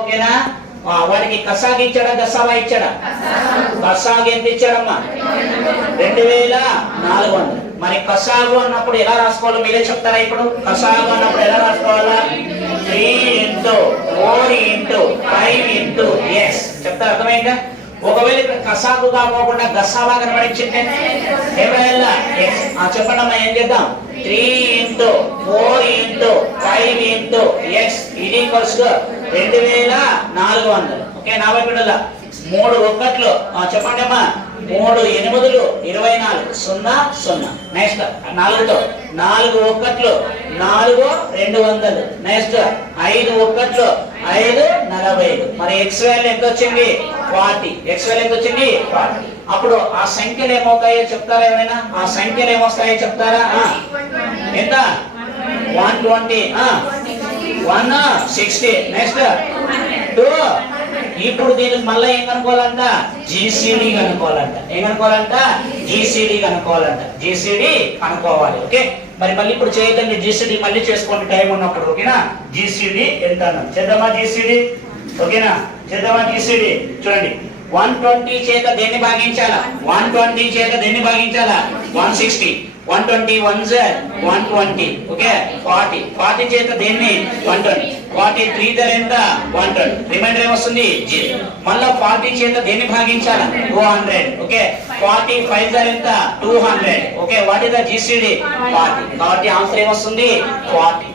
ఓకేనా? వాడికి కసాగి ఇచ్చాడా గసావా ఇచ్చాడా? కసాగు ఎంత ఇచ్చాడమ్మా? 2400. మరి కసాగు అన్నప్పుడు ఎలా రాసుకోవాలో మీరే చెప్తారా? ఇప్పుడు కసాగు అన్నప్పుడు ఎలా రాసుకోవాలా? 3 into 4 into 5 into yes చెప్తారా? అర్థమైందా? ఒకవేళ ఇక్కడ కసాగు కాకుండా గసావా కనబడించింటే ఏమైనా చెప్పండి అమ్మా, ఏం చేద్దాం? 3 into 4 into 5 into x ఇది ఈక్వల్స్ 2400. ఓకే, 40 బిడ్డల 3 ఒక్కట్లు చెప్పండి అమ్మా. 3 8 24 0 0. నెక్స్ట్ 4తో 4 ఒక్కట్లు 4 200. నెక్స్ట్ 5 ఒక్కట్లు 5 45. మరి x వాల్యూ ఎంత వచ్చింది? 40. x వాల్యూ ఎంత వచ్చింది? 40. అప్పుడు ఆ సంఖ్యలు ఏమవుతాయో చెప్తారా? ఎవరైనా ఆ సంఖ్యలు ఏమొస్తాయో చెప్తారా? ఎంత? 120 160. నెక్స్ట్ 2. ఇప్పుడు దీనికి మళ్ళీ ఏం కనుక్కోవాలంట? GCD కనుక్కోవాలంట. ఏం కనుక్కోవాలంట? GCD కనుక్కోవాలంట. GCD కనుక్కోవాలి. ఓకే, మరి మళ్ళీ ఇప్పుడు చేయదండి. GCD మళ్ళీ చేసుకోండి టైం ఉన్నప్పుడు. ఓకేనా? GCD ఎంత అన్నాం? చేద్దామా GCD? ఓకేనా? చేద్దామా GCD? చూడండి, 120 చేత దేన్ని భాగించాలా? 120 చేత దేన్ని భాగించాలా? 160. 120 1s 120. ఓకే, 40 చేత దేన్ని? 120. 43 ధర ఎంత? 120. రిమైండర్ ఏమొస్తుంది? 0. మళ్ళా 40 చేత దేన్ని భాగించాలా? 200. ఓకే, 45 ధర ఎంత? 200. Okay, what is the GCD? 40. కాబట్టి ఆన్సర్ ఏమొస్తుంది? 40.